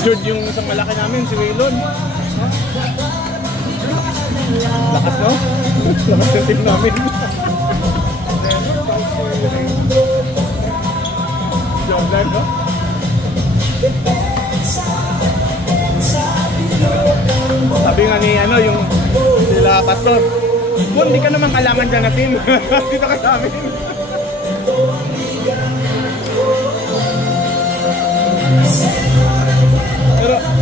Injured yung isang malaki namin, si Waylon. Lakas, no? Lakas yung team namin. Jordan, no? Sabi nga ni ano, yung sila Pastor, kung hindi ka naman kailangan dyan na team, dito ka sa amin. Pero ano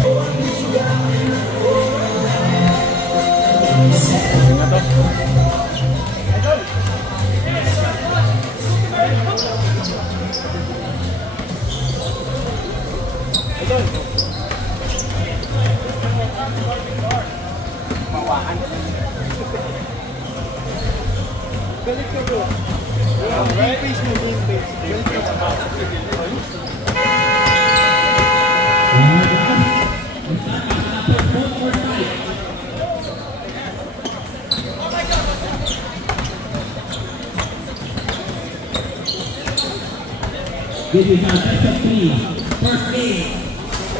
to? Mawaan. Balik ka bro. Right face mo, main face. Balik ka sa This is our best of 3. First game.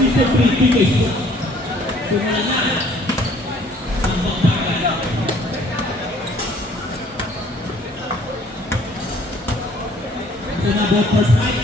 53 PK. Sumala. Ang bakbakan. Ito na both first fight.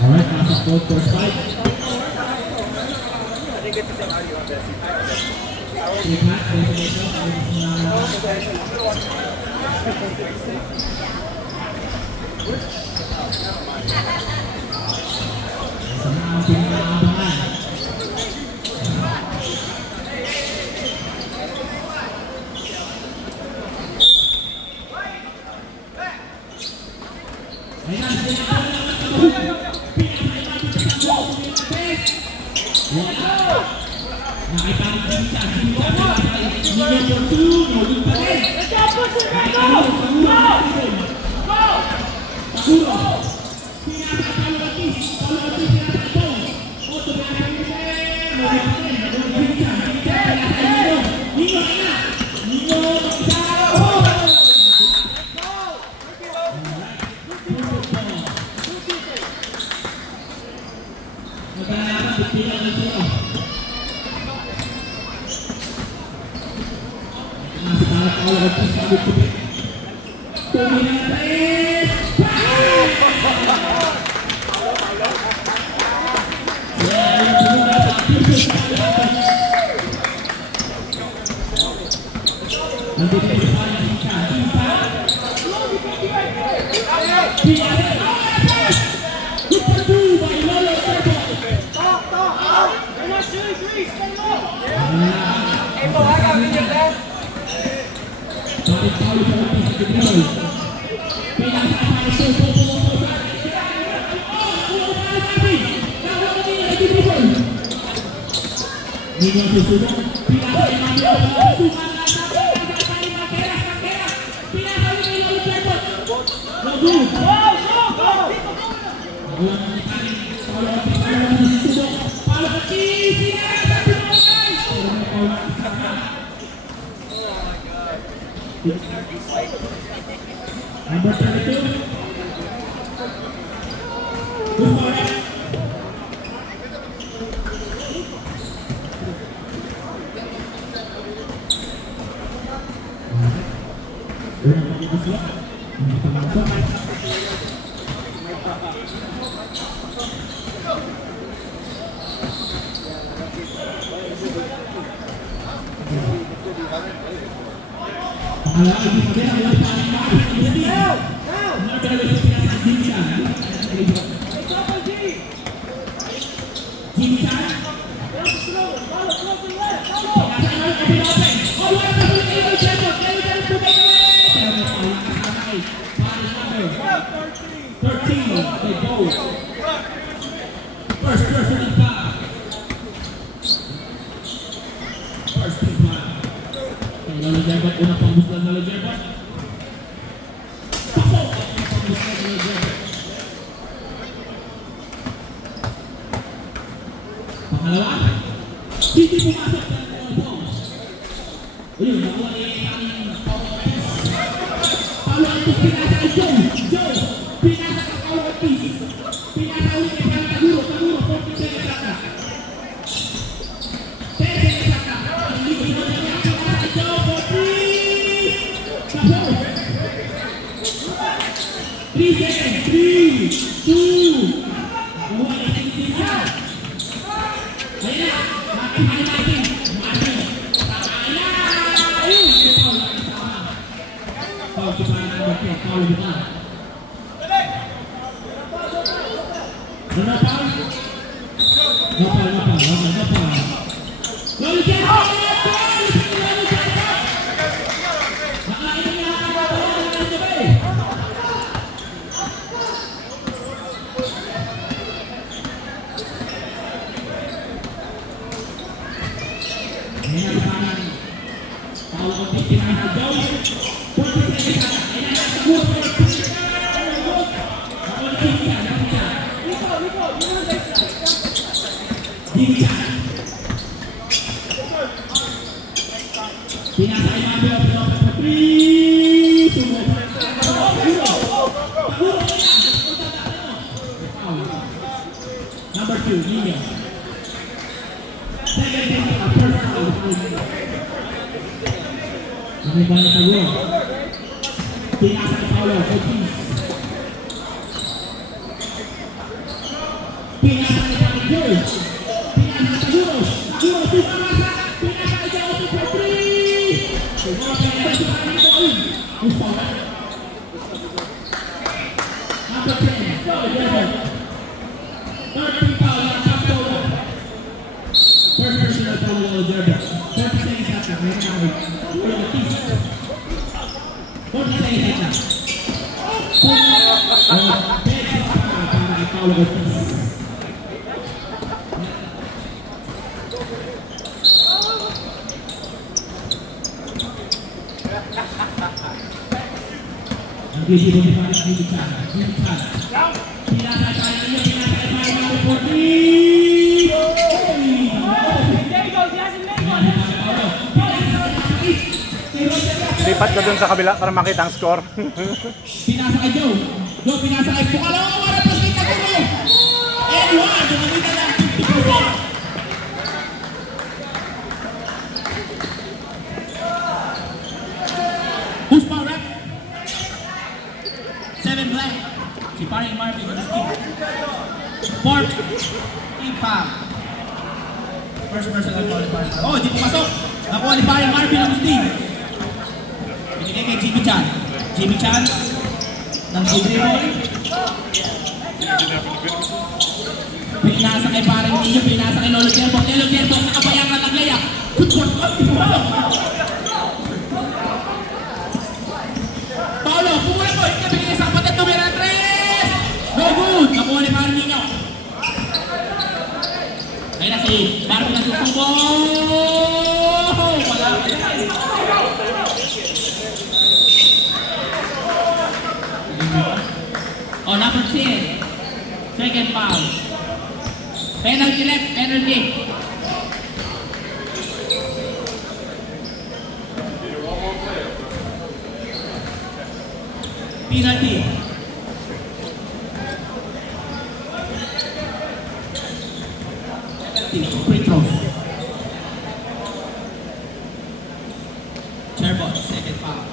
Alright, nasa both first fight. I think it's the same audio on this. First person in five. First team five. Lolo Jerbot, unang pambus ng Lolo Jerbot. Pasok! Pambus ng Lolo Jerbot. Pangalawa. Hindi pumasok ng Lolo Bones. Ayun, nakuha niya yung aming Paulo Ortiz. Paulo Ortiz, pinasa kay Joe. Joe, pinasa kay Paulo Ortiz. Pinasa ulit kay Paulo Taguro. Taguro, 43 na saka. 13 na saka. Hindi ko naman niya. Pinasa kay Joe, 43. Tapos. 3 seconds. 3, 2. Nakuha niya sa itinsa. Ayun na. Makipahin natin. Paulo di ba? Paulo di ba? No foul? No foul, no foul. No foul. Lolo Jerbot! Lolo Jerbot! Nakain niya ang Paulo ng Dubai. Ayan ang parang Paulo kong titirahin sa Joey. Pinasa kay Mabel, pinasa pa 3. Number 2, Nino. Second thing, first foul. May bala Taguro. Pinasa kay Paulo, Ortiz. Pinasa kay Taguro. Pinasa kay Taguro. Taguro, pinasa. Pinasa kay Joe, 2 for 3. Number 10, Paulo Jerbot. 13 foul on Paulo. First personal foul on Jerbot. 30 seconds after, meron na Paulo Ortiz. 40 seconds after. Para kay Paulo Ortiz. Ang busy mo di pa rin Jimmy Chan. Jimmy Chan. Pinasa tayo niyo. Pinasa tayo number 14. Lipat ka dun sa kabila para makita ang score. Pinasa kay Joe. Joe, pinasa kay Pukalo. Wala pa sa Taguro. And 1. Dumamita lang 50%. Who's my rep? 7 black. Si Paring Marvin on the team. 4th. Team foul. First person na nakuha ni Paring Marvin. Oh, hindi pumasok. Nakuha ni Paring Marvin on the team. Binigay kay Jimmy Chan. Jimmy Chan. Ng Udribol. Pinasa kay Paring Nino. Pinasa kay Lolo Jerbot. Lolo Jerbot. Nakabayang na naglayak. Football. Paulo, pumula ko. Ika binigay sa kapatid. Tumira 3. No good. Nakuha ni Paring Nino. Ayun na si Marvin na susubo. Wala. Oh, number 10. Second foul. Penalty left, penalty. Penalty. Free throw. Jerbot, second foul.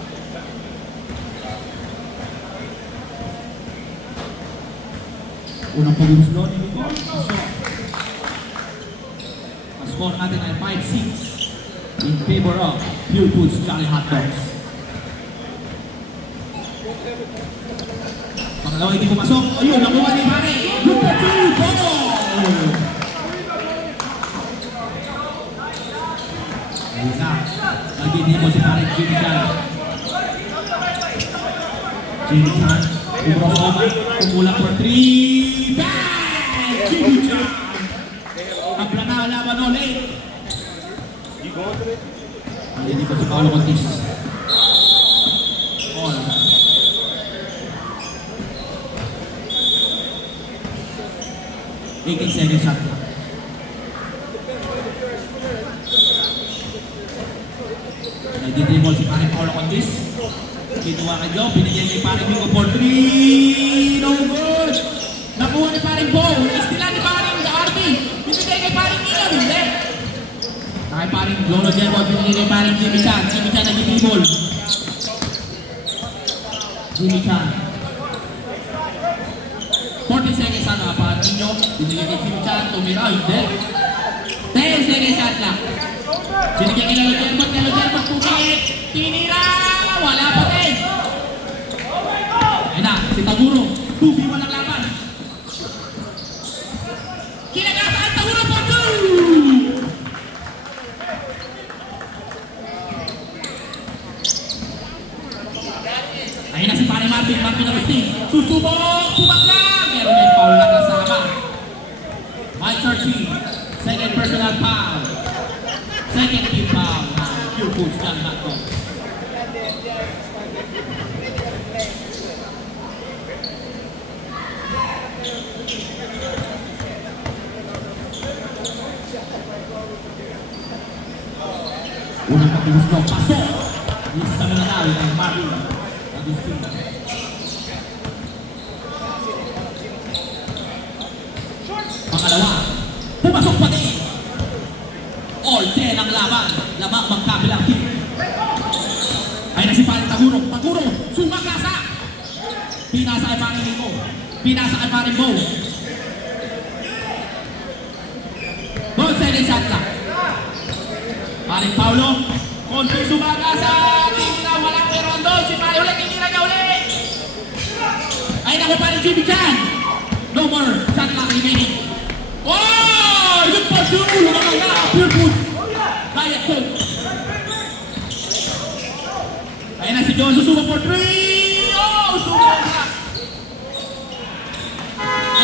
Unang pag-uslo ni Nicole. Score natin ay 5-6 in favor of Pure Foods Jolly Hot Dogs. Pangalawa hindi pumasok. Ayun, nakuha ni Mare. Look at you, Bono! Ayun na. Nagbihin mo si Mare Jimmy Chan. Jimmy Chan. Umrosoma. Umula for 3. Bang! Jimmy Chan! Ang planaw laban ulit. Hindi ko si Paolo Contis. All. 18 seconds shot clock. Nagdidribble si paring Paolo Contis. Kinuha kay Joe, binigyan kay paring Mingo for 3. No good! Nakuha ni paring Bo. Istilan ni paring RB. Binigay kay paring Mingo. Hindi. Kay paring Lolo Jebo, binigay kay paring Jimmy Chan. Jimmy Chan nagdidribble. Jimmy Chan. 40 seconds shot clock. Paring Mingo, binigay kay Jimmy Chan. Tumira, hindi. 10 seconds shot clock. Binigyan kay Lolo Jebo, tumit. Tinira! Wala pa din. Ayun na, si Taguro. 2v1 ang laban. Kinagataan Taguro po 2! Ayun na si Pare Marvin Agustin. Susubok! Pumangga! Meron may foul na kasama. Mike 13. Second personal foul. Second team foul. Pure Foods John Matko. Unang pagkilos ko, pasok! Lista mo na daw yung Marvin Agustin. Pangalawa, pumasok pa din! All 10 ang laban, lamang magkabilang team. Ay na si Paring Taguro, Taguro, sumakasa! Pinasa kay Paring Nico, pinasa kay Paring Bo. Ball second shot lang. Paring Paulo, konti sumagasa, tinira, walang meron doon, si Paring ulit, tinira niya ulit! Ay naku Paring Jimmy Chan! No more shot clock remaining. Oh! Good for two! Lumang na! Pure food! Kaya ko! Ayan na si John, susubo for 3! Oh! Subo na!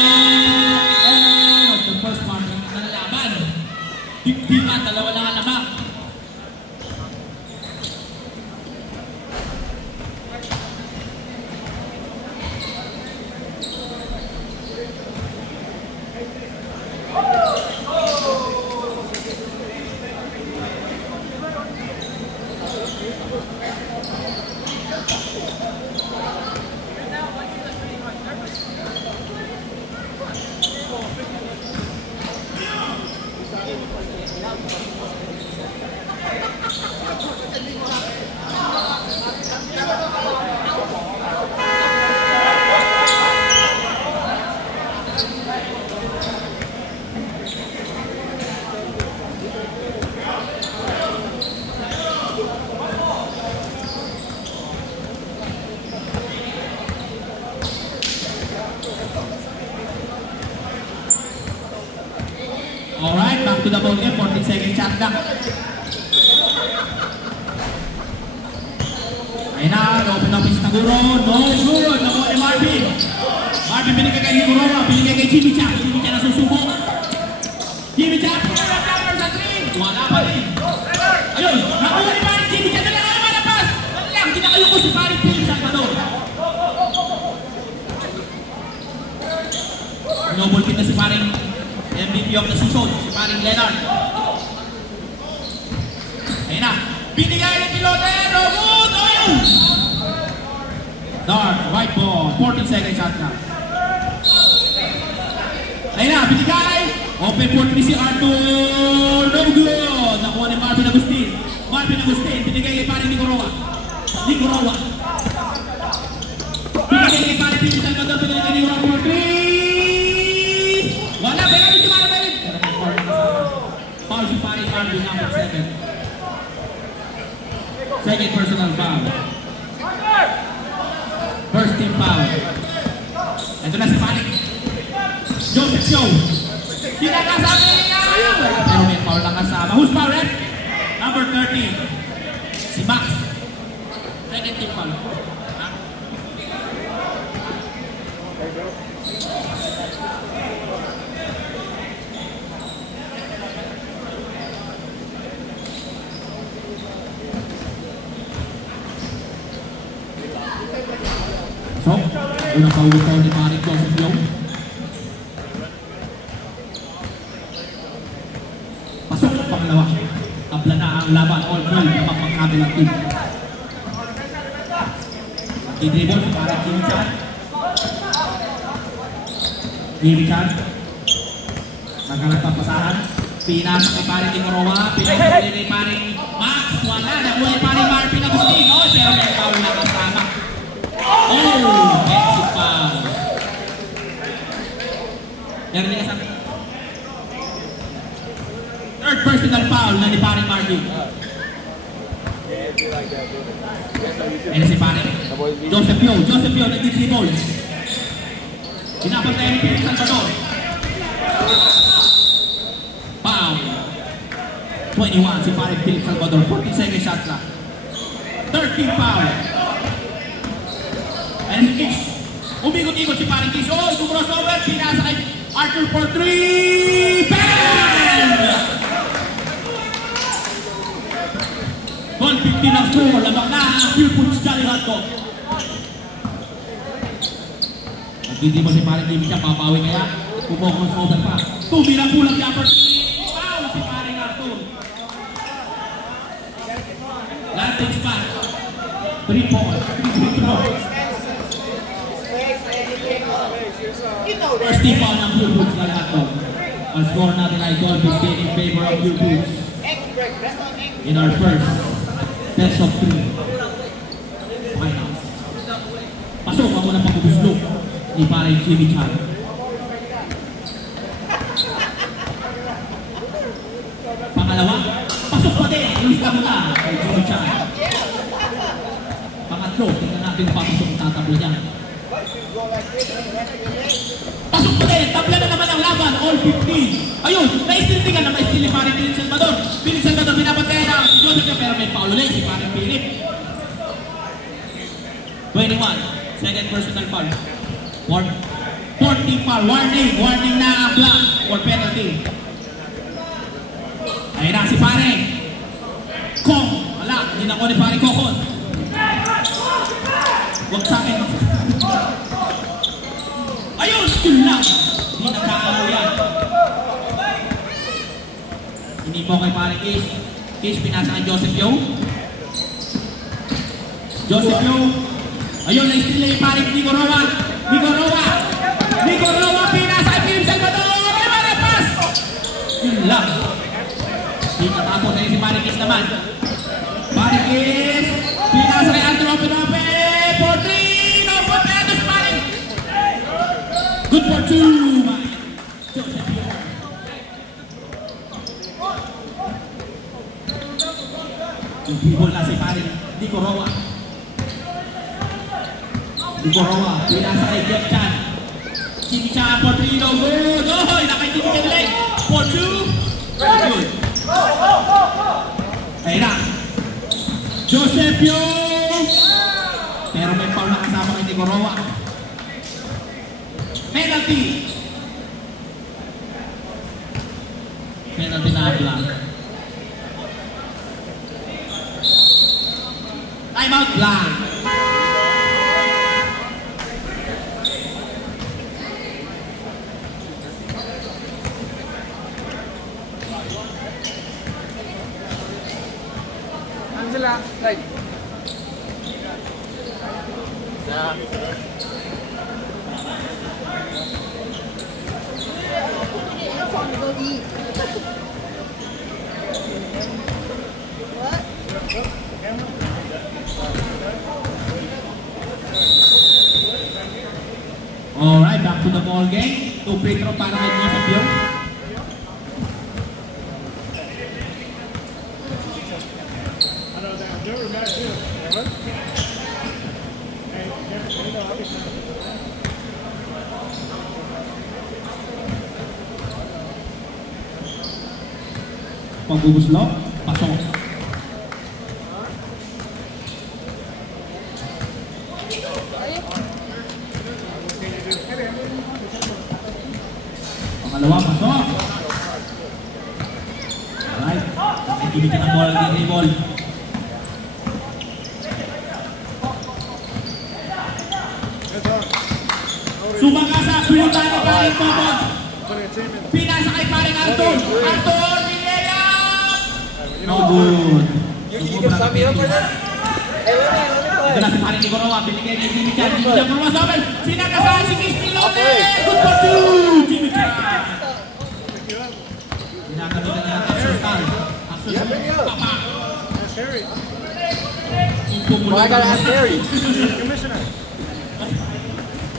And the first part ng laban. Dikdikan, dalawa lang ang lamang. Alright, back to the ball game, 14 second shot clock. Ayun na, open up is Taguro, no good, nakuha ni Marvin. Marvin binigay kay Nigurora, binigay kay Jimmy Chan, Jimmy Chan na susubok. Jimmy Chan, pinag-cover sa 3, wala pa rin. Ayun, nakuha ni Marvin, Jimmy Chan na lang ang malapas. Wala lang, kinakayo ko si Paring Philip Salvador. Noble kita si Paring MVP of the season, si Paring Leonard. Ayun na, binigay ng pilotero, good, ayun! Dark, white ball, 14 second shot na. Ayun na, binigay, open for 3 si Arthur, no good! Nakuha ni Marvin Agustin. Marvin Agustin, binigay kay Paring Nigoroa. Nigoroa. Binigay kay Paring Philip Salvador, binigay kay Nigoroa for 3. Wala, pero si Paring Philip. Foul si Paring Marvin, number 7. Second personal foul. First team foul. Ito na si Paring Joseph Show. Kinakasabi niya! Pero may foul lang kasama. Who's foul, ref? Number 13. Si Max. Second team foul. Unang pauwi ni Paring Joseph Young. Pasok ang pangalawa. Tabla na ang laban. All goal na mapangkabilang team. Nagdidribble si Paring Jimmy Chan. Jimmy Chan. Nagkalagpapasahan. Pinasa kay Paring Tingorowa. Pinasa ni Paring Max. Wala. Nakuha ni Paring Marvin Agustin. Oh, pero may foul na kasama. Oh, exit foul. Meron din kasama. Third personal foul na ni Paring Marvin. Ayan si Paring Joseph Yo. Joseph Yo nag-dribble. Pinapantay ni Philip Salvador. Foul. 21 si Paring Philip Salvador. 40 seconds shot clock. 13 foul. And Kish. Umikot-ikot si Paring Kish. Oh, crossover. Pinasa kay Arthur for 3. Bang! 150 na score. Lamang na ang Philippines Jolly Hotdog. Hindi mo si Paring Jimmy siya. Papawi kaya. Crossover pa. Tumira kulang si Arthur. Foul si Paring Arthur. Landing spot. 3 points. 3 points. First team foul ng Blue Boots na lahat to. Ang score natin ay goal 15 in favor of Blue Boots. In our first best of 3 finals. Pasok ang unang pagbubuslog ni Paring Jimmy Chan. Pangalawa, pasok pa din. Luis ka muna kay Jimmy Chan. Pangatlo, tingnan natin papasok ang tatablo niya. Pasok pa din, tabla na naman ang laban, all 15. Ayun, naistiltingan na maistil ni Paring Philip Salvador. Philip Salvador pinapantay na si Joseph niya, pero may foul ulit si Paring Philip. 21, second personal foul. 14 foul, warning na ang black for penalty. Ayun na si Paring Kong, wala, hindi na ko ni Paring Kokon. Huwag sa akin. Ayun! Yun lang! Hindi nagkakalaw yan. Hindi po kay Paring Kish. Kish pinasa kay Joseph Yo. Joseph Yo. Ayun, na-steal yung Paring Nico Roa. Nico Roa pinasa kay Philip Salvador. Ay, marapas! Yun lang. Hindi natapos na yun si Paring Kish naman. Paring Kish. Pinasa kay Andrew Pinope. 14! No, Potatos Paring! Good for 2! Joseph Yo. Yung people na si Paring Nico Roa. Pinasa kay Jeff Chan. Jimmy Chan for 3, no good! Oy! Nakay-Jimmy Chan leg! For 2! Good! Ayun na! Joseph Yo! Pero may foul na kasama kay Nico Roa. Penalty na blank. Time out blank. Angela, right. Alright, back to the ball game. 2 free throw para kay Joseph Yo. Pagbubuslok, pasok. Pangalawa, pasok. Alright, nakikibit ang ball, hindi ball. Nabilutan ni paring Bobon. Pinasa kay paring Arthur. Arthur Villela! No good. Sumubra ka Pepis. Ito na si paring Igoroa. Binigay ni Jimmy Chan. Jimmy Chan pumasabay. Sinagasahan si Chris Milone. Good for two! Jimmy Chan. Pinakabita niya ang action star. Action papa. Why I gotta ask Harry? Commissioner.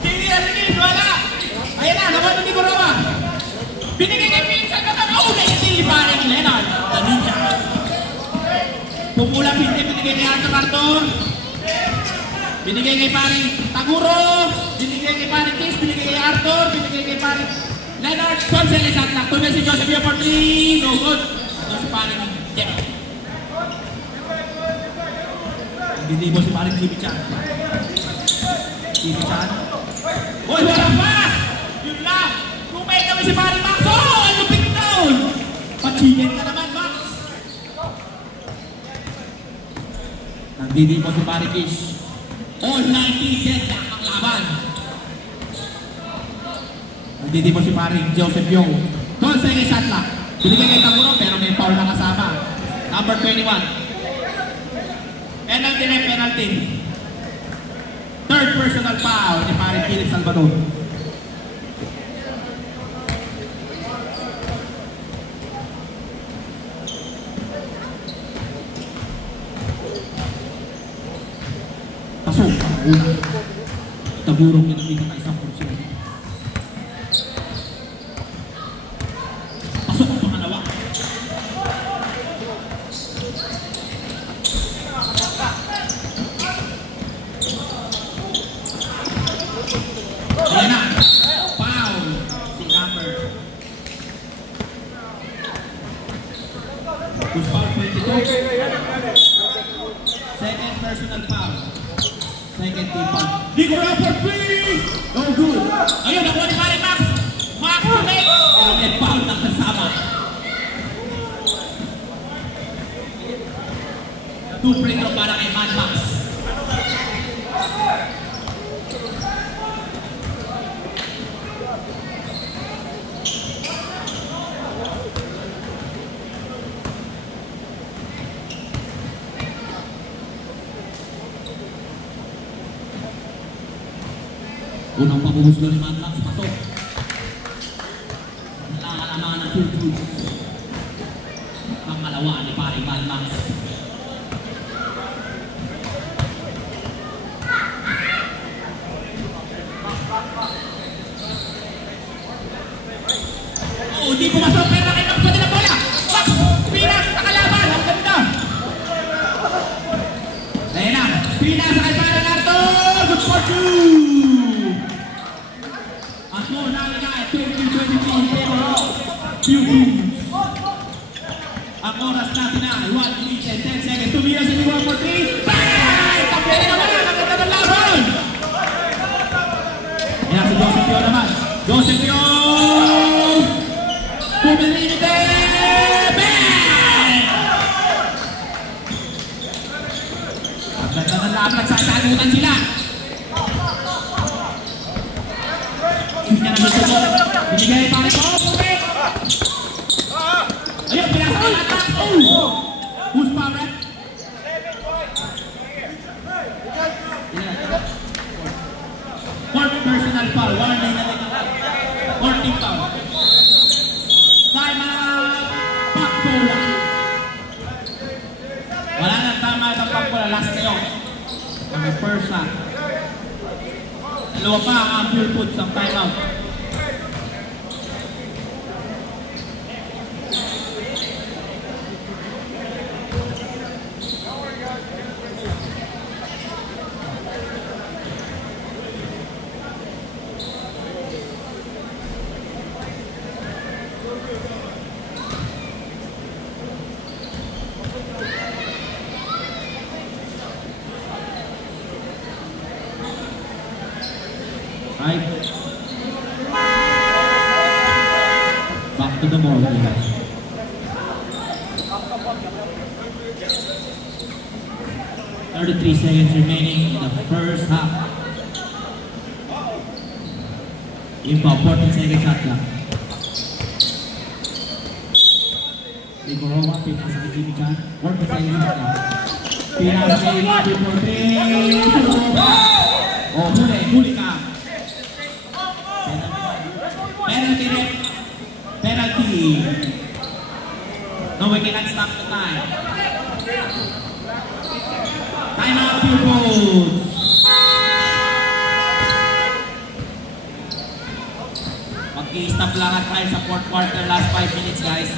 Hindi na sige, wala! Ayan na, naman ni Igoroa. Binigay kay Philip sa katang. Oh, na-steal ni paring Leonard. The Ninja. Pumula binigay kay Arthur. Binigay kay paring Taguro. Binigay kay paring Kiss. Binigay kay Arthur. Binigay kay paring Leonard. Gonzales at lang. Tuloy si Joseph Yo for 3. No good. Ito si paring Jeff. Hindi mo si paring Jimmy Chan. Jimmy Chan. Hoy, wala pass! Yun lang! Kumay kami si paring Max. Oh! Ano pick down? Pa-chicken ka naman, Max. Nandito po si paring Kish. All 90 dead na ang laban. Nandito po si paring Joseph Yo. Doon sa inay shot lock. Binigay kay Taguro pero may foul na kasama. Number 21. Penalty na penalty. Third personal foul ni paring Philip Salvador. Pasok ang una. Tagurong kinamita ka isang portion. Pasok ang pangalawa. Ayan na. Foul. Si number. Who's foul 22? Second personal foul. Second team foul. Igoroa for 3! No good. Ayun, nakuha ni paring Max. Max to make. Pero may foul na kasama. Two free throw para kay Mad Max. Unang pabuhuslo ni Mad Max, pasok. Nakakalaman ng Philippines. Pangalawa ni paring Mad Max. Oh, hindi pumasok pero nakita pa din ang bola. Max, pinas sa kalaban. Ang ganda. Ayan na, pinas sa kalaban Arthur. Good for two. Ako namin na 20-23 favor of Philippines. Ang oras natin na 1 minute and 10 seconds. 2 minutes and 1 for 3. Bang! Kapili naman! Ang ganda ng laban! Ayan si Joseph Yo naman. Joseph Yo! Pumili Bang! Ang ganda ng laban. Nagsasagutan sila. Binigay pa rin. Oh, pumek! Ayun, pinasa ka lahat. Oh! Who's power? Fourth personal foul. Warning na rin. 14 foul. Time out! Pakbola. Wala nang tama itong Pakbola. Last kayo. Ang first shot. Dalawa pa ang fuel food sa time out. Right. Back to the ball. 33 seconds remaining in the first half. Yung pa, 14 second shot lang. Ligorowa, pinasa kay Jimmy Chan. 14 second shot lang. Pinasa kay Marvin for 3. Oh, huli ka. Penalty rin. Penalty. No, we cannot stop the time. Time out, pupils. Mag-i-stop lang at tayo sa fourth quarter, last 5 minutes, guys.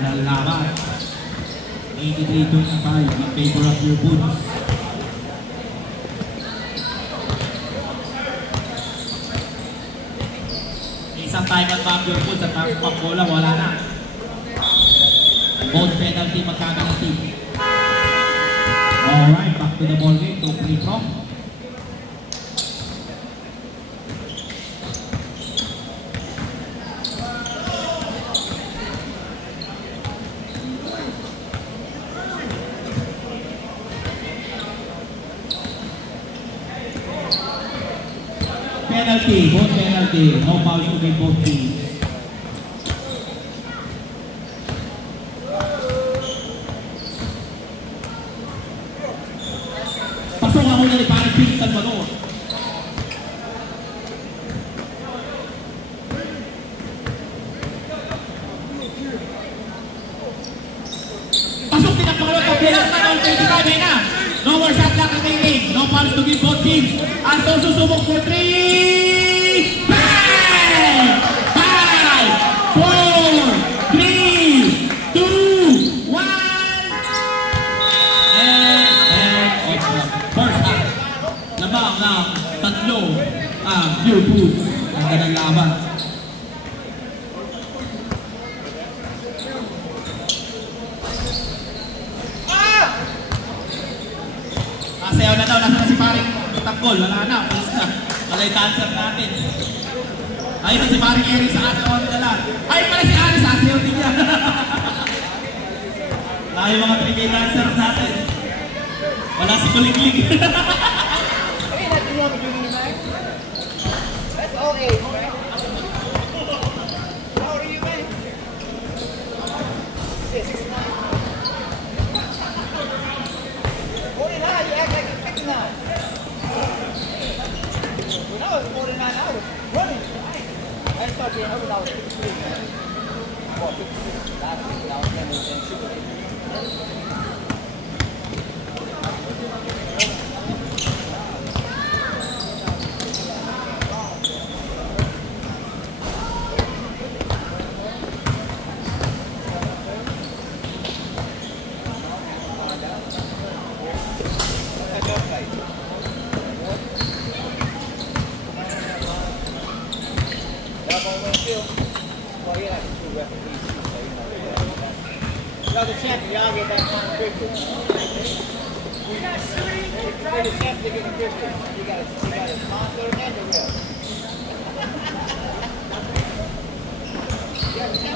Ang laban. 83-25 in favor of your Boots. Isang time at back your Boots at back bola, wala na. Both penalty magkakalatid. Alright, back to the ball game. To free throw. Penalty, both penalty. No fouls against both teams. Pasok ako na rin parang Pink Salvador. Pasok din ang pangalawang pagbilang na ng 25 na. No more shot clock remaining. No fouls to give both teams. Anton susubok for 3. Bang! 5, 4, 3, 2, 1. First half. Labang ng tatlo ang Pure Boots. Ang ganang laban. Sayaw na daw, nasa na si paring Tanggol, wala na, please na. Wala yung dancer natin. Ayun na si paring Eric sa asayaw na lang. Ay pala si Aris, sasayaw din niya. Wala yung mga 3K dancers natin. Wala si Kuliglig. That's all age, right? How old are you, man? 69. 49, you act like you're 59. When I was 49, I was running. I started being over when I was 53, man. Or 56. Last week, when I was 10, y'all the champion, y'all get that kind of privilege. You're the champion, you get the privilege. You got a sponsor and a rep.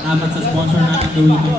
Salamat sa sponsor natin gawin ito.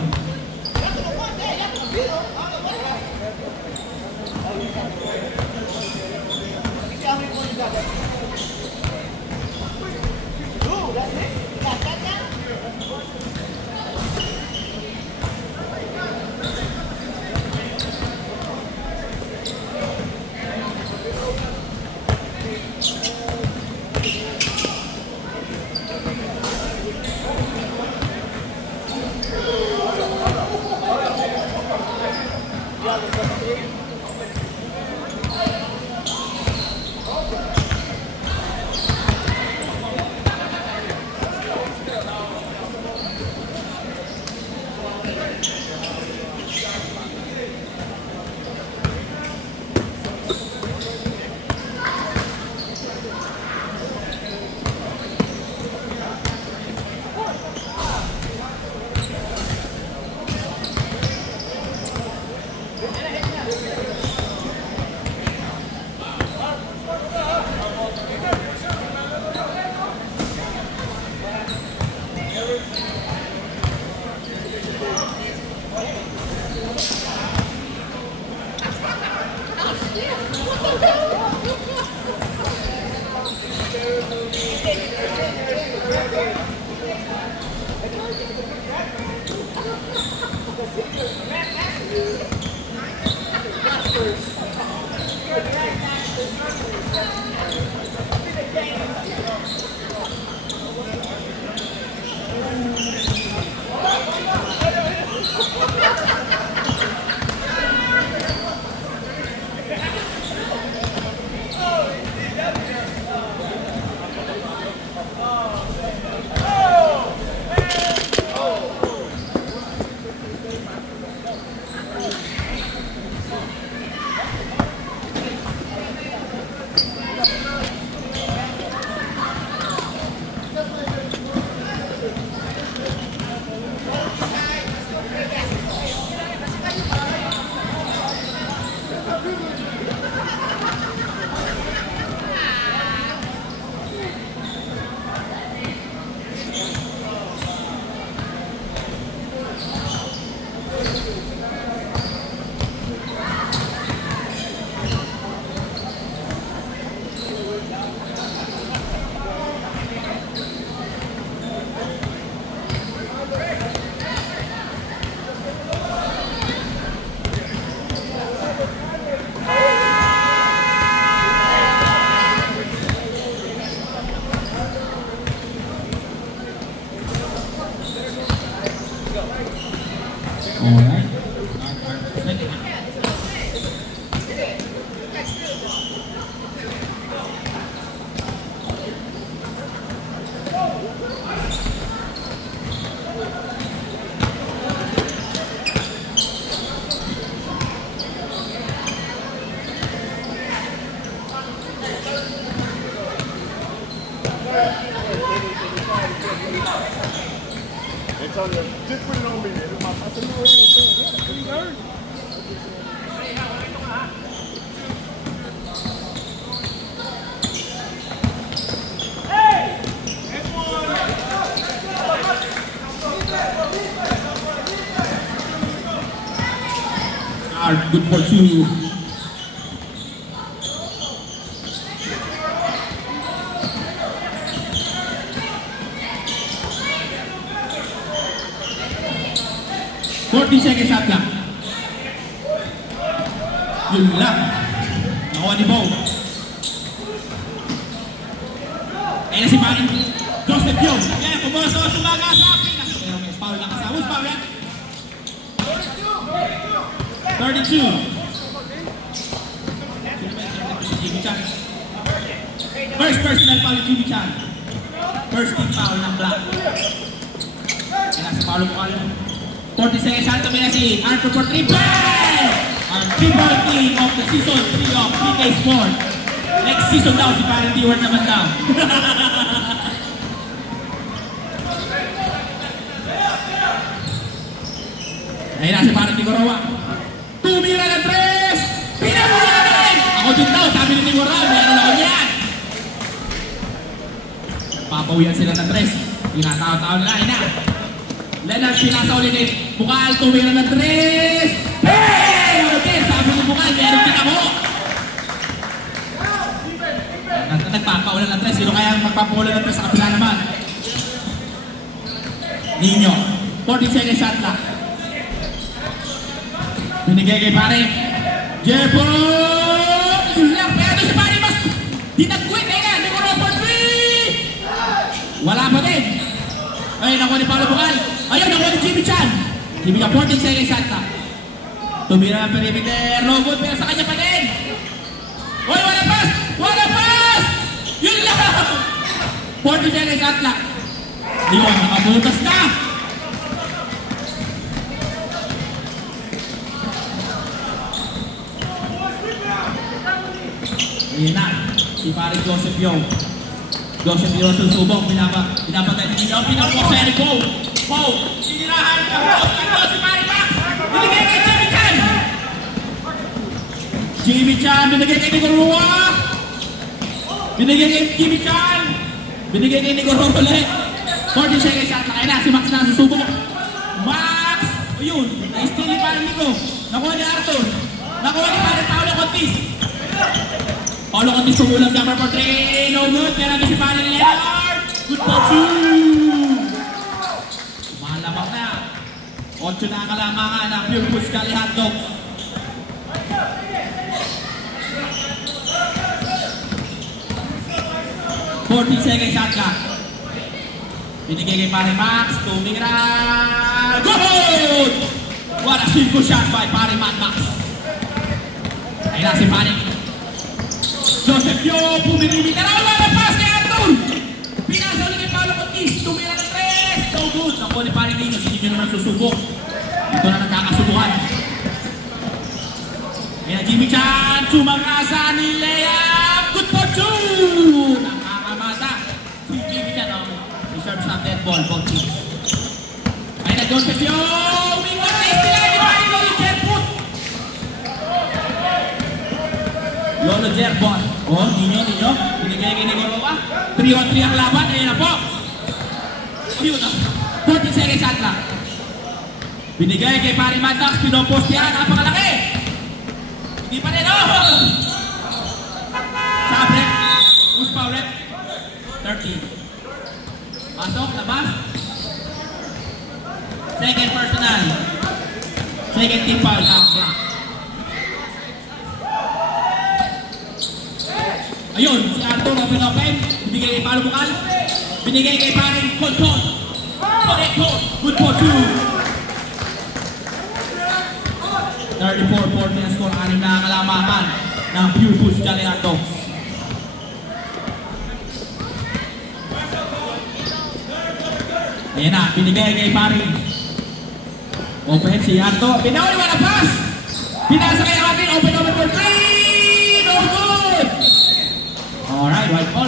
Antonio, just put it on me. It's my possibility. Good for 2. Second shot lang. Yun lang. Nakuha ni Bo. Ayan si Parin Joseph Young. Kaya pumoso, sumaga sa akin. Pero may foul na kasama. Who's foul yan? 32. Jimmy Chan. First personal foul ni Jimmy Chan. First team foul ng Black. Ayan si Paolo Mucal. 40 seconds shot kami na si Arthur for triple! Our triple team of the season 3 of PK Sport. Next season daw si Parang Dewar naman daw. Ayun na si Parang Tigorowa. Tumira ng 3! Pinamula na rin! Ako din daw, sabi ni Tigorowa, meron ako yan! Papawian sila ng 3. Tinatao-tao nila, ayun na. Leonard pinasa ulit kay Bukal, tumira ng 3! Hey! Okay, sabi ni Bukal, meron din ako! Nagpapaulan ng 3, sino kaya magpapaulan ng 3 sa kapila naman? Nino, 40 seconds shot lang. Binigay kay pare. Jepo! Yun lang, pero si pare mas di nag-quit, eh nga, hindi ko na for 3! Wala pa din. Ayun, nakuha ni Paolo Bukal. Ayun, nakuha ni Jimmy Chan. Jimmy ka 14 seconds shot lang. Tumira ng perimeter. No good, pero sa kanya pa din. Uy, wala pass! Wala pass! Yun lang! 40 seconds shot lang. Yun, nakabutas na. Ayan na, si pare Joseph Young. Joseph Young susubok, pinapatay ni Nino, pinapok sa Eric Bow. Bow, sinirahan ka, si pare Max. Binigay kay Jimmy Chan. Jimmy Chan, binigay kay Nicoroa. Binigay kay Jimmy Chan. Binigay kay Nicoroa ulit. 40 seconds shot, nakaya na, si Max na susubok. Max, ayun, na-steal ni pare Nico. Nakuha ni Arthur. Nakuha ni pare Paolo Contis. Paolo Contis tumulang number for 3. No good. Pero natin si Pare Leonard. Good for 2. Malamang na. 8 na kalamangan ng Pure Foods Cali Hot Dogs. Second shot ka. Binigay kay Pare Max. Tumira. Good! What a simple shot by Pare Mad Max. Ayun na si Pare. Joseph Yo, pumilimit na raw na pass ni Arthur! Pinasa ulit kay Paolo Contis, tumira ng 3! So good! Nakuha ni Paring Nino, hindi nyo naman susubok. Dito na nagkakasubukan. Kaya Jimmy Chan, sumangasa ni Leah! Good for 2! Nakakamata. Si Jimmy Chan, reserves ng dead ball, both teams. Ayun na Joseph Yo! Mingon na istila ni Paring Lolo Jerput! Lolo Jerput. Oh, Nino. Binigay kay Nicoroa. 3-on-3 ang laban. Ayan na po. Ayun na. 40 seconds shot lang. Binigay kay Pare Madax. Pinopost yan. Napakalaki. Hindi pa rin. Oh! Sabre. Who's foul rep? 13. Pasok. Labas. Second personal. Second team foul. Black. Ayun, si Arthur open. Binigay kay Paolo Bukal. Binigay kay Paring Conton. Good for 2. 34-40 ang score. 6 na kalamakan ng Pure Foods Cali Hot Dogs. Ayan na, binigay kay Paring. Open si Arthur. Pinawali wala pass. Pinasa kay Atin. Open for 3. No good. Alright, white ball.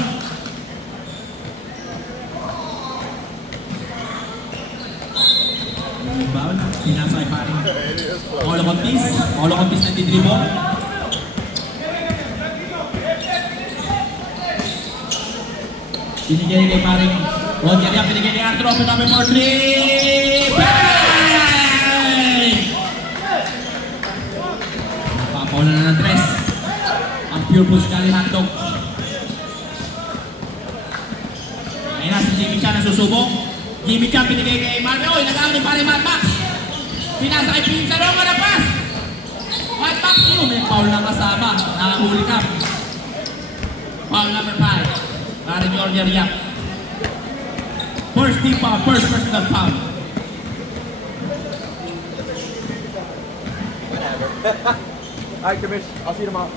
Binigay kay paring Roger yan, binigay ni Arthur. Open number 4, 3. Bang! Papaula na ng 3. Ang pure push kali hotdog. Ayun na si Jimmy Chan ang susubok. Jimmy Chan binigay kay Marvin. Oy, nag-out ni paring Mad Max. Pinasa kay Pinsa Rongo na pass. Mad Max yun. May foul na kasama. Nakahuli ka. Foul number 5. Paring Roger yan. First team foul, first personal foul. Alright, Kamish. I'll see you tomorrow.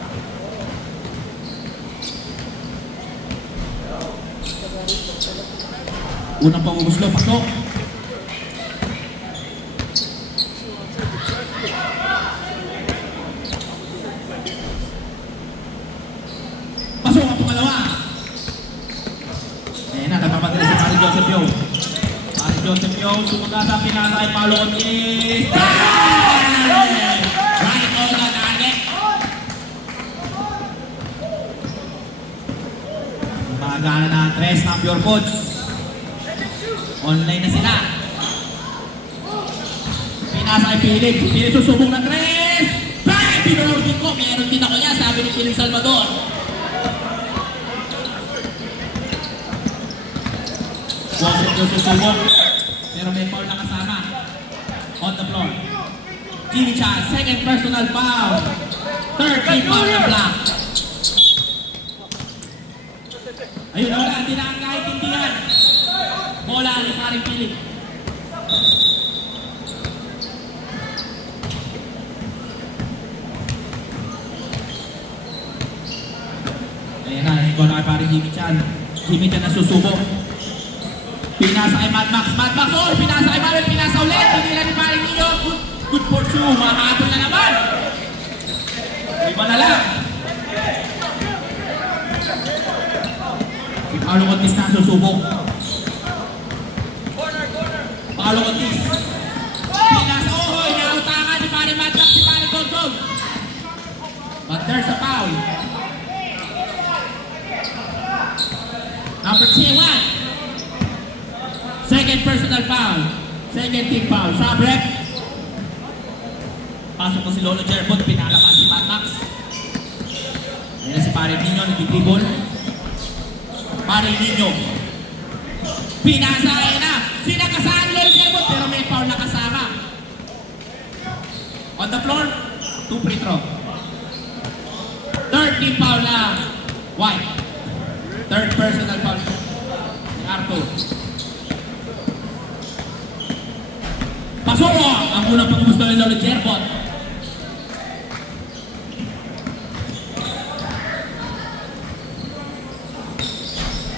Unang panguguslo, pasok. Pasok ang pangalawa. Ayan na, nagpapadali si Paring Joseph Yo. Paring Joseph Yo, sumagasa, pinasa kay Paolo Ortiz. Right on the target. Magana na ang 3 ng Pure Foods. Online na sila. Pinasa kay Philip. Philip susubong ng 3. Bang! Pinurortin ko. Meron din ako yan. Sabi ni Philip Salvador. Joseph yung susubong. Pero may foul na kasama. On the floor. Jimmy Chan, second personal foul. Third team foul na block. Ayun na wala. Hindi na ang kaintindihan. Bola ni paring Philip. Ayan na, ikaw na kay paring Jimmy Chan. Jimmy Chan na susubok. Pinasa kay Mad Max. Mad Max, oh! Pinasa kay Marvin. Pinasa ulit. Hindi lang ni paring Nino. Good for two. Mahatol na naman. Iba na lang. Si Paolo Ortiz na susubok. Paolo Ortiz. Pinasa, oh! Inautangan ni paring Mad Max. Si paring Gordon. But there's a foul. Number 21. Second personal foul. Second team foul. Sabrek. Pasok ko si Lolo Jerbot. Pinalakas si Mad Max. Ayan na si paring Nino. Nagtitibol. Paring Nino. Pinasa. Ayan na. Sinakasahan ni Lolo Jerbot. Pero may foul na kasama. On the floor. 2 free throw. Third team foul na White. Third personal foul. Si Arthur. Pasok! Ang unang pagkumusto ni Lolo Jerbot.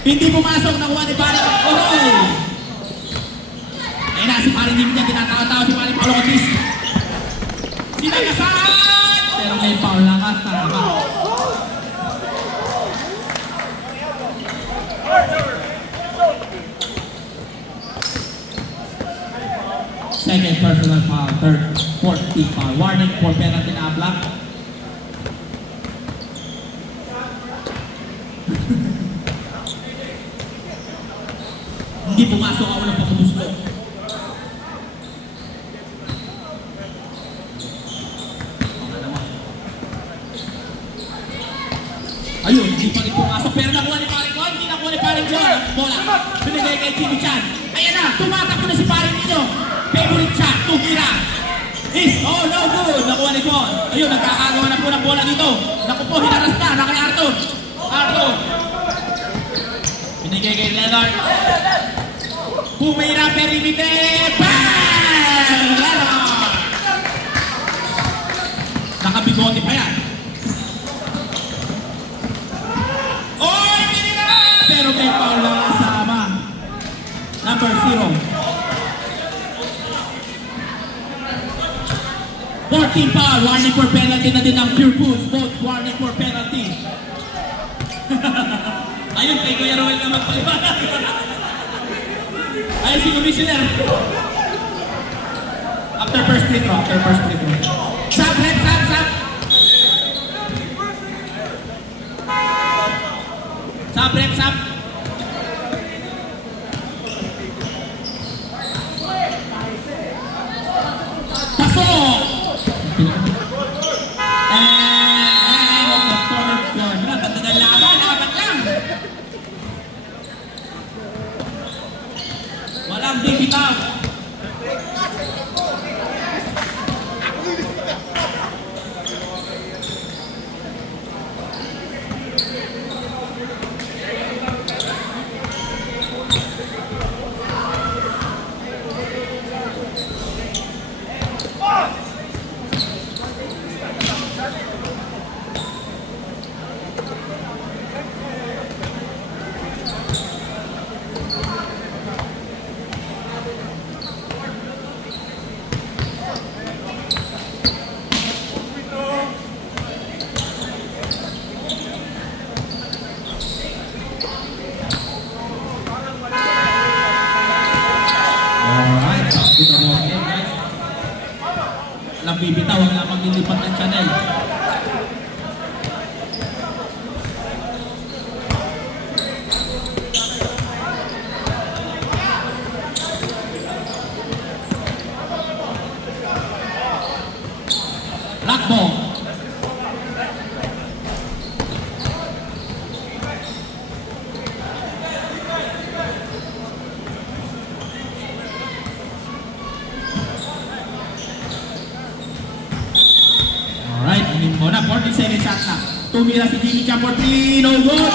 Hindi pumasok, nakuha ni paring Oroy. Ayun na, si paring Jimmy niya, tinatao-tao si paring Paolo Ortiz. Sinagasan! Pero may foul lang at tama. Second personal foul, third, fourth team foul. Warning for penalty na block. Hindi pumasok ako ng pagkamuslo. Ayun, hindi pa rin pumasok. Pero nakuha ni paring Juan, hindi nakuha ni paring Juan. Bola, binigay kay Jimmy Chan. Ayan na, tumatakbo na si paring Nino. Favorite shot, tumira. Is, oh no good. Nakuha ni Juan. Ayun, nagkakagawa na po ng bola dito. Naku po, hinaras na kay Arthur. Arthur. Binigay kay Leonard. Pumira, perimite. Bang! Leonard. Nakabigote pa yan. Oh, pinira! Pero may foul lang kasama. Number 0. 14 foul, warning for penalty na din ang Pure Foods. Both warning for penalty. Ayun, kay Kuya Roel na magpaliwanag. Ayun si Commissioner. After first free throw, Sap, red, sap. Sap, red, sap. nagbibitaw. Bibitaw ang lamang lilipat ng channel. Lakbo. Muna, 40 seconds shot na. Tumira si Jimmy Chan for 3. No good.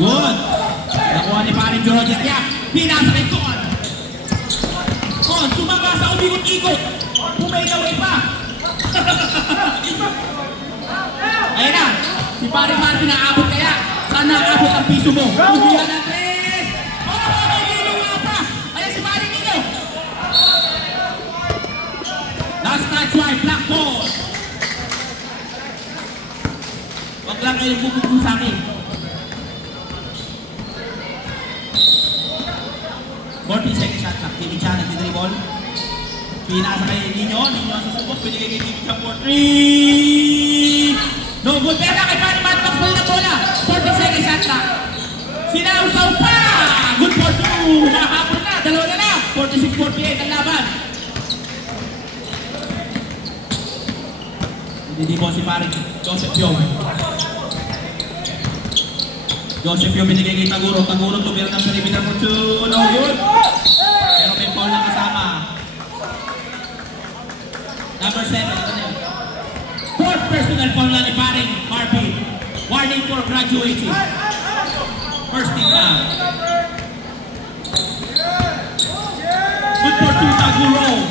Good. Nakuha ni paring Georgia. Pinasa kay Con. Con, sumaba sa umigot-igot. Pumegaway pa. Ayan na. Si paring Marvin nakaabot kaya. Saan nakaabot ang piso mo? Tumira na 3. Oh, ginawa pa. Ayan si paring Nino. Last touch right, black ball. Wag lang kayong bubugong sa akin. 40 seconds shot clock. Jimmy Chan nagtidribble. Pinasa kay Nino. Nino susubok. Pinigay kay Jimmy Chan for 3. No good. Pero na kay Manny Matlock. Ball na bola. 40 seconds shot clock. Sinausaw pa. Good for 2. Nakakapon na. Dalawa na na. 46-48 ang laban. Hindi mo si paring Joseph Yong. Joseph Yong binigay kay Taguro. Taguro tumira ng perimeter for 2. No good. Pero may foul na kasama. Number 7. Ito na yun. Fourth personal foul na ni paring Marvin. Warning for graduating. First team foul. Good for 2 Taguro.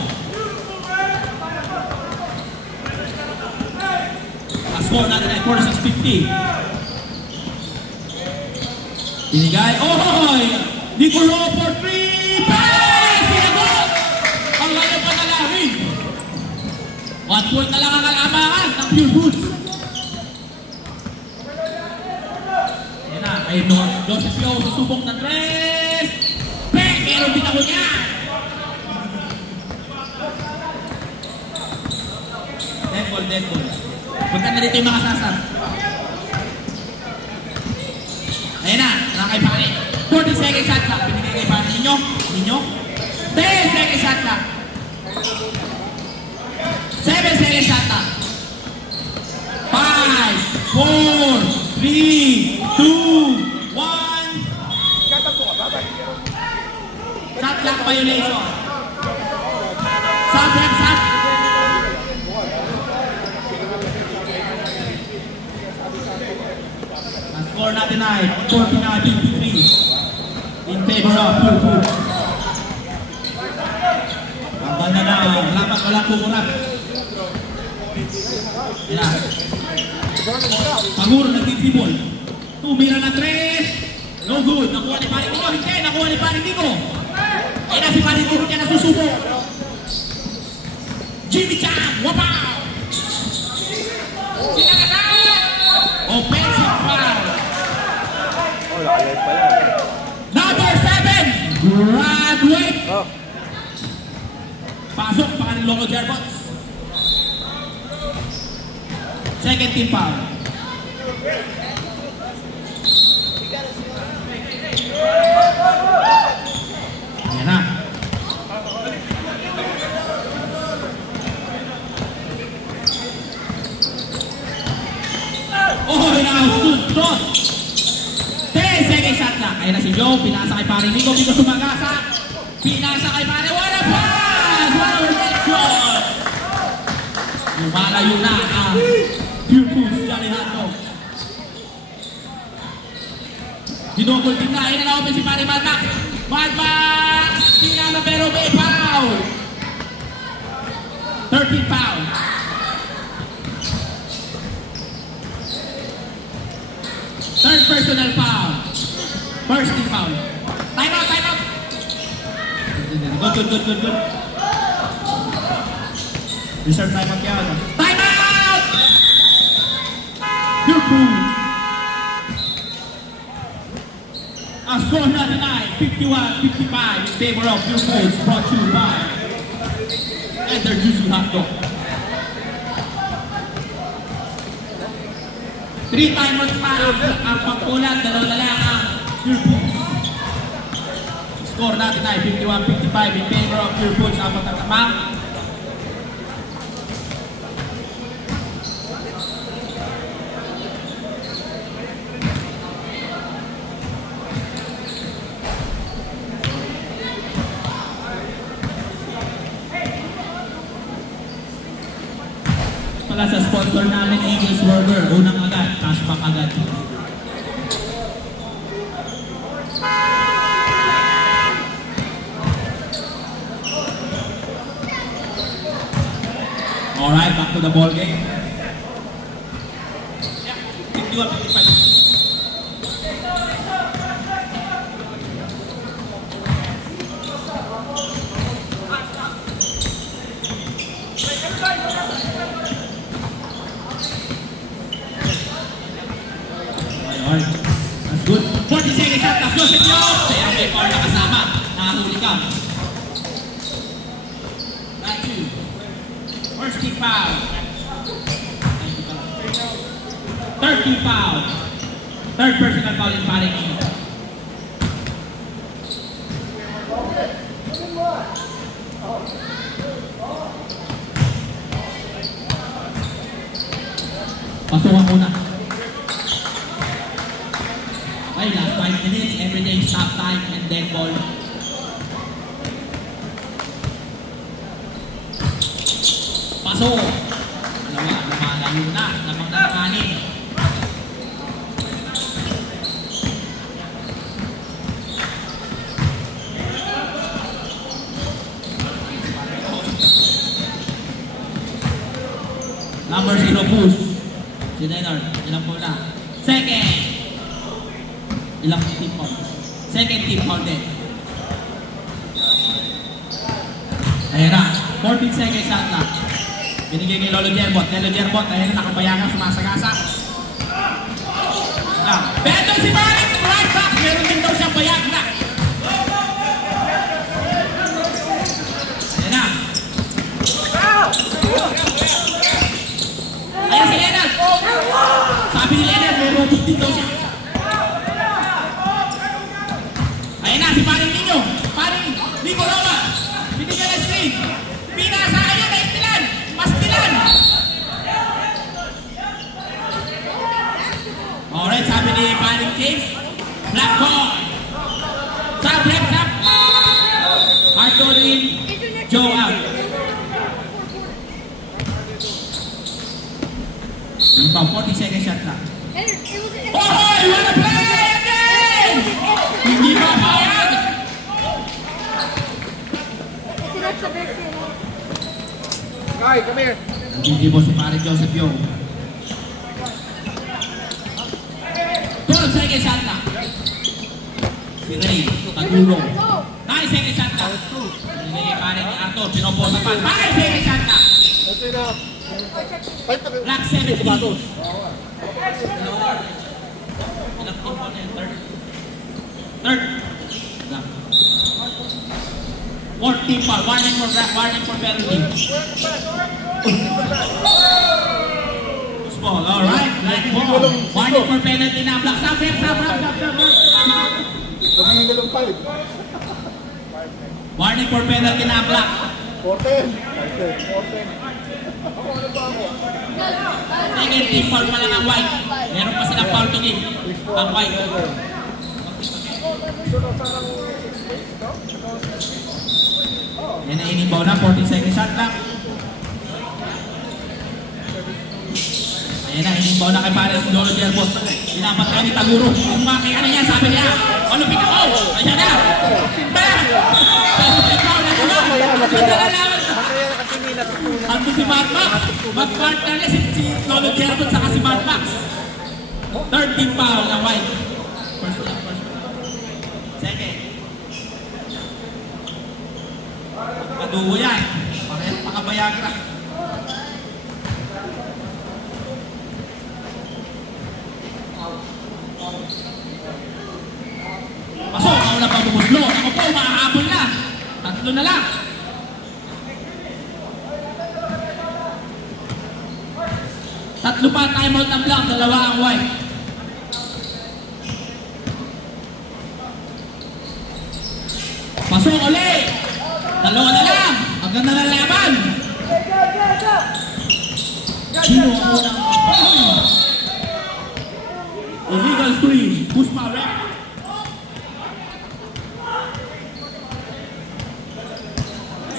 Score natin ay 46-50. Binigay. Ohoy! Nicolo for 3. Pass! Sinagot! Ang layo pa nalawin. 1 point na lang ang kalamangan ng Pure Boots. Yan na. Ayun no. Joseph Yo susubok ng 3. Meron din ako niya. Dead ball. Punta na dito yung mga sasar. Ayan na, nakakay pa rin. 40 seconds shot clock. Binigay kay paring Ninyo. 10 seconds shot clock. 7 seconds shot clock. 5, 4, 3, 2, 1. Shot clock violation. Shot. Score natin ay 49-53 in favor of Pure Boots. Ang banda na lapat walang kukurap. Yan. Taguro nagtitibol. Tumira na 3. No good. Nakuha ni paring Nico. Hindi. Nakuha ni paring Nico. Ayun na si paring Nico niya nasusubo. Jimmy Chan. Wapaw. Sinakasal. Offensive foul. Number 7, graduate. Pasok pa ka ng local Gerbots. Second team foul. Ayan na. Oh, now shoot. 10 seconds shot na. Ayun na si Joe, pinasa kay pare Nico, Nico sumagasa. Pinasa kay pare, what a pass! What a reaction! Lumalayo na ang Pure Foods Jolly Hotdog. Dinobol din na, ayun na na-open si pare Mad Max. Mad Max! Pinasa pero may foul! 13 foul. Third personal foul. First team foul. Time out, time out. Good. Reserve time out yan. Time out! Pure Foods. Ang score na tonight, 51-55 in favor of Pure Foods, brought to you by Enter Juicy Hotdog. 3 timers pa ang pagkulat, dalawa lang ang Pure Foods. Score natin ay 51-55 in favor of Pure Foods ang pagkakamang. Pala sa sponsor namin, Eagles Burger, unang agad, cashback agad. Alright, back to the ball game. Yeah, 51-55. That's good. 40 seconds shot, tapos si Pio. Pero may foul na kasama. Nakahuli ka. Right two. First team foul. 30 foul. Third personal foul in paring Ino. Pasukan muna. Okay, last 5 minutes, everything stop time and then ball. Pasok! Dalawa, lumalayo na, lamang na nakanin. Number 0 push. Si Leonard, ilang po na. Second! Ilang team foul. Second team foul din. Ayan na. 14 seconds shot na. Binigay kay Lolo Jerbot. Lolo Jerbot, ayan na nakabayagan, sumasagasa. Beto si Marik! Right back! Meron din daw siyang bayag na. Ayan na. Ayan si Leonard. Sabi ni Leonard, may robot din daw siya. Ayan na si paring Nino. Paring Nico Roma. Binigyan na screen. Pinasa ayun na istilan. Pastilan. Alright, sabi ni paring James. Black ball. Sab, left, sab. Arthur in. Joe out. Yung pa 40 seconds shot na. Oh, you wanna play again? Hindi pa payag. Sky, come here. Hindi mo si Pare Joseph Yo. 12 seconds shot na. Si Ray, Tagulo. 9 seconds shot na. Hindi pare ni Arthur, pinoposa pa. 5 seconds shot na. Black 70. Ilang team po na yun? Third. Fourth team foul. Warning for penalty. Loose ball. Alright. Black ball. Warning for penalty na. Black. Stop. Warning for penalty na. Black. 14. Second team foul pa lang ang white. Meron pa silang foul to give. Ang white. Yan na inimbaw na, 14 second shot lang. Ayan na, inimbaw na kay Paris Lolo Derbos. Pinapatay ni Taguro. Kung makay ano niya, sabi niya, Olympic ako! Ayan na! Ando si Mad Max. Mag-partner niya si Lolo Derbos saka si Mad Max. 13 foul na white. First one. Second. Kadugo yan. Parehas pakabayagra. Pasok, ako na pa bumuslo. Ako po, maahabol na. Tatlo na lang. Tatlo pa, timeout ng black. Dalawa ang white. Pasok ulit. Dalawa na lang. Ang ganda ng laban. Sino ang unang illegal screen. Pusma rep.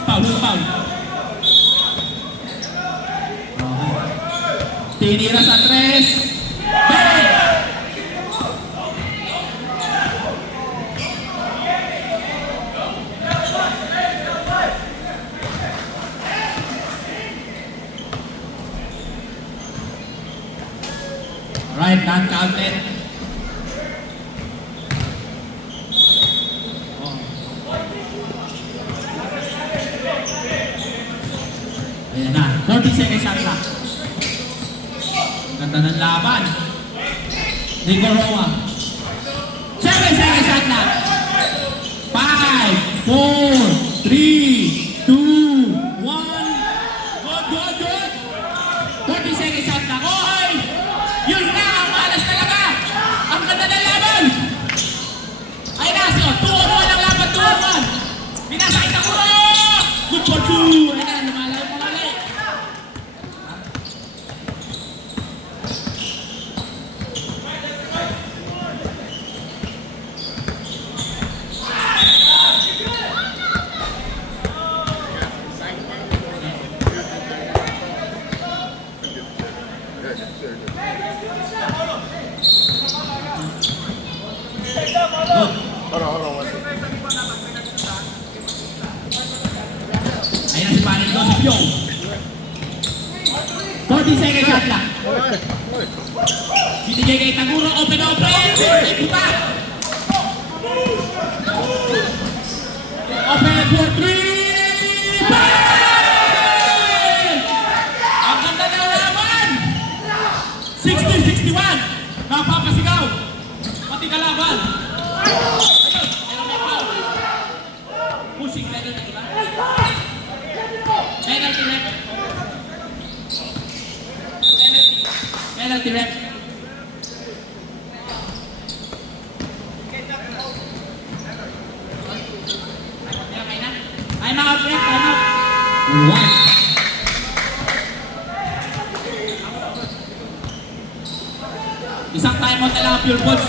Foul. Tinira sa tres. Bang! Right, non-counted. Ayan na, 40 seconds shot na. Ganda ng laban. Nico Roa. 7 seconds shot na. 5, 4, 3, 2, 1. Good. 40 seconds shot na. Oy! Yun na, ang malas talaga. Ang ganda ng laban. Ay na, 2-1 ang laban, 2-1. Pinasakit ako. Good for 2. Ayan na, lumalaw pa ulit. Ayan na si Paris Joseph. 40 seconds shot lang. Binigay kay Taguro. Open. Ay puta. Open for 3. Bang! Ang ganda ng laban. 60-61. Napapasigaw. Pati kalaban. Ayun. Pero may foul. Pushing penalty, diba? Penalty rep. Time out, rep. Time out. One. Isang time out na lang ang pure balls.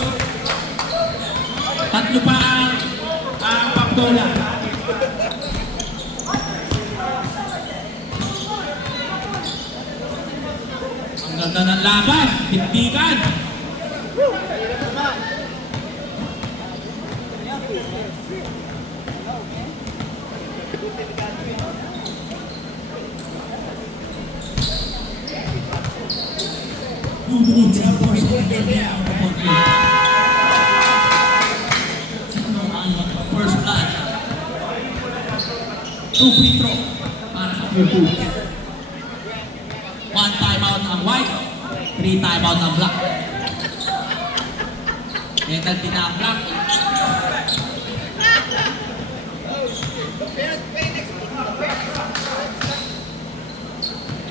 Tatlo pa ang pakbola. Ang ganda ng laban, tindigan. First blood. 2 free throw para sa Pure Bulls. 1 timeout ang white, 3 timeout ang black. Penalty na ang black.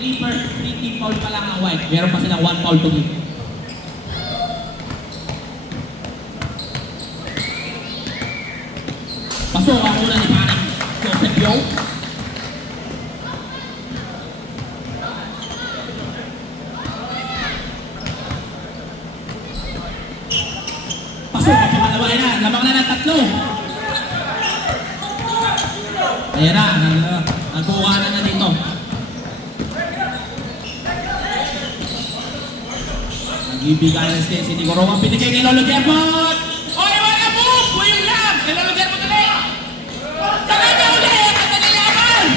Three team foul pa lang ang white. Meron pa silang 1 foul to give. Pasok ang una ni Paring Joseph Yo. Pasok ang pangalawa na. lamang na ng 3. Ayan na, nagkukuha na dito. Nagbibigay ng stance si Nico Roman, pinigay kay Lolo Germot! Oy, wala mo! Buyong lang! Kay Lolo Germot ulit! Saka niya ulit! Ang nalilaman!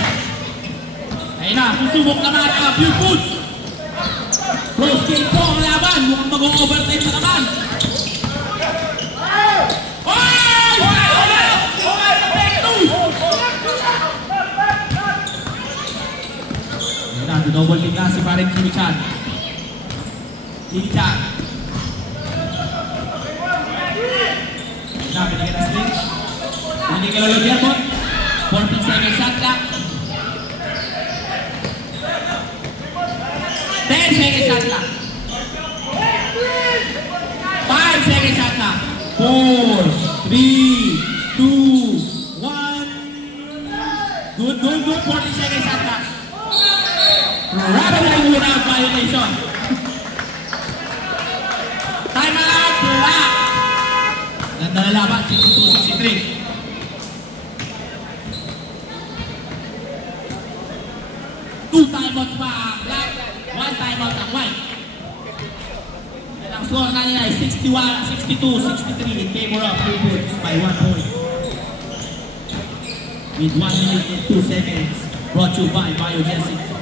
Ayun na, susubok naman ang Pure Foods! Pro scale po ang laban! Mukhang mag-overtime na naman! Oy! Wala! Oy! Ayun na, dinouble team na si Pareng Kimi-chan. Kimi-chan. Ayun na, binigyan na switch. Binigyan kay Lolo Germot. 14 seconds shot clock. 10 seconds shot clock. 5 seconds shot clock. 4, 3, 2, 1. Good. 14 seconds shot clock. Rapidly without violation. Time out. Black. Ganda na laban. 62-63. Two timeouts pa ang black. One timeout ang white. And ang score na nila ay 62-63 in favor of Pure Foods by 1 point. With 1 minute and 2 seconds. Brought to you by Biogesic.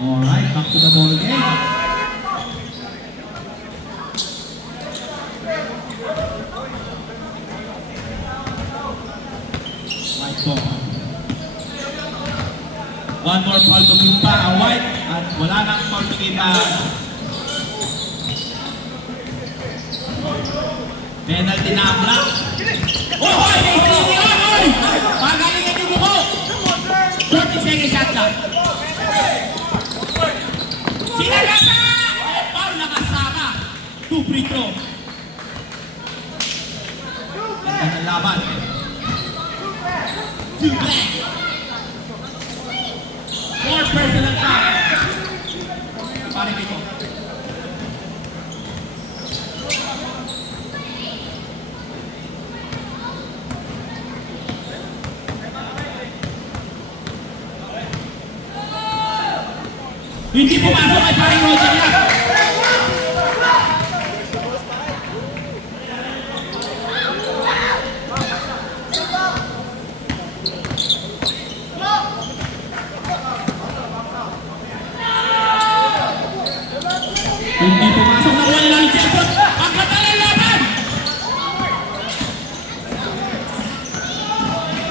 Alright, back to the ball game. White ball. One more foul to give pa ang white at wala nang foul to give penalty na ang black. Oh, hoy! Hoy! Pagalingan yung buko! 40 seconds shot clock. Sinagata! Eh, foul na kasama. 2 free throw. Ganda ng laban. 2 black. 4 personal foul. Parang ito. Hindi pumasok ay parang Roger yan. Hindi pumasok na wala ng Germot. Ang katalang laban.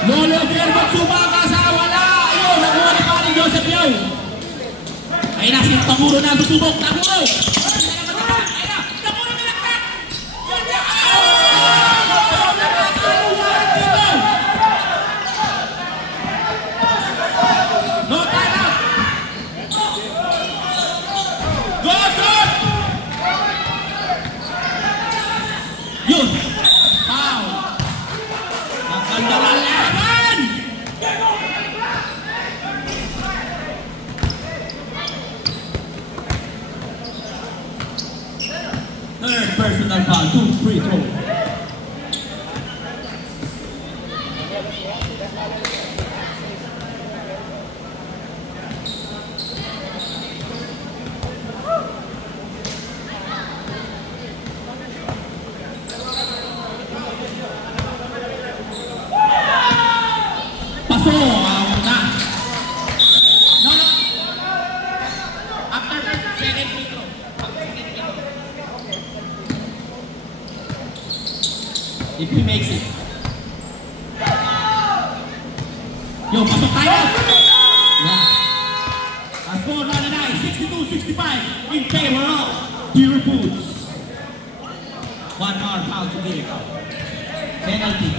Lolo Germot sumaka sa wala. Ayun, nakuha ni paring Joseph Yao. Ayun na, si Tamuro na tutubok. Tamuro! Ayun na, Tamuro nilagtak! Yun na! No time out! Go! Yun! Foul! Ang ganda ng laban! Third personal foul, 2 free throw. Paso ang una. No. After that, second free throw. If he makes it. Yo, pasok tayo! Yeah. Ang score na nanay, 62-65 in favor of Pure Foods. 1 more foul to give. Penalty.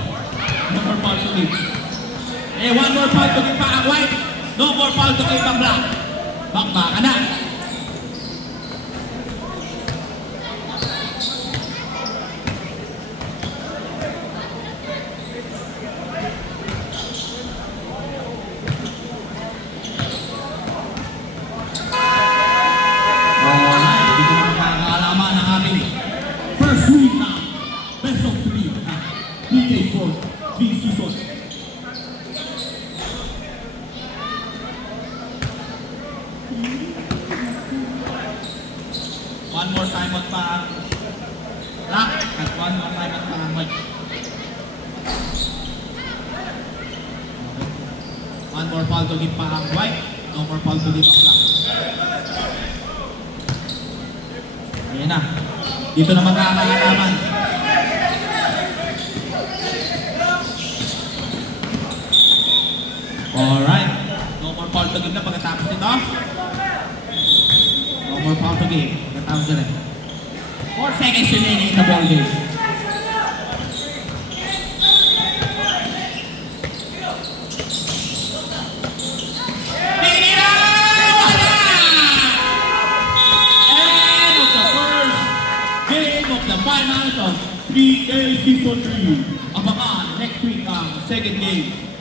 No more foul to give. Eh, 1 more foul to give pa ang white. No more foul to give ang black. Bakbaka na. One more time on Pang Black at one more time on Pang White. One more foul to give Pang White. No more foul to give ang Black. Ayan na. Dito na magkakaalaman. Alright. No more foul to give na pagkatapos nito. No more foul to give. Pagkatapos na rin. 4 seconds remaining in the ball game. End of the first game of the finals of 3K Season 3. Abangan next week ang second game.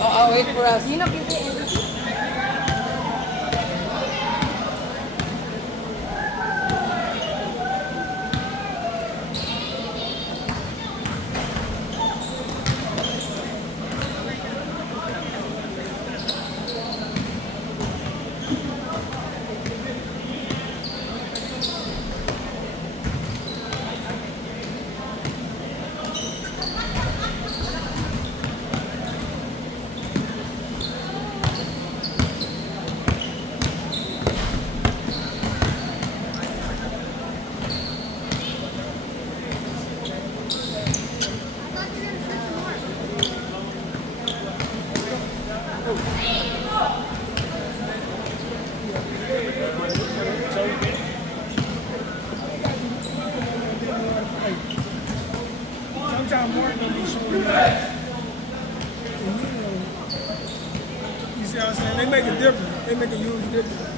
I'll wait for us. Sometimes Martin will be showing up. You see what I'm saying? They make a difference. They make a huge difference.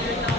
graduate na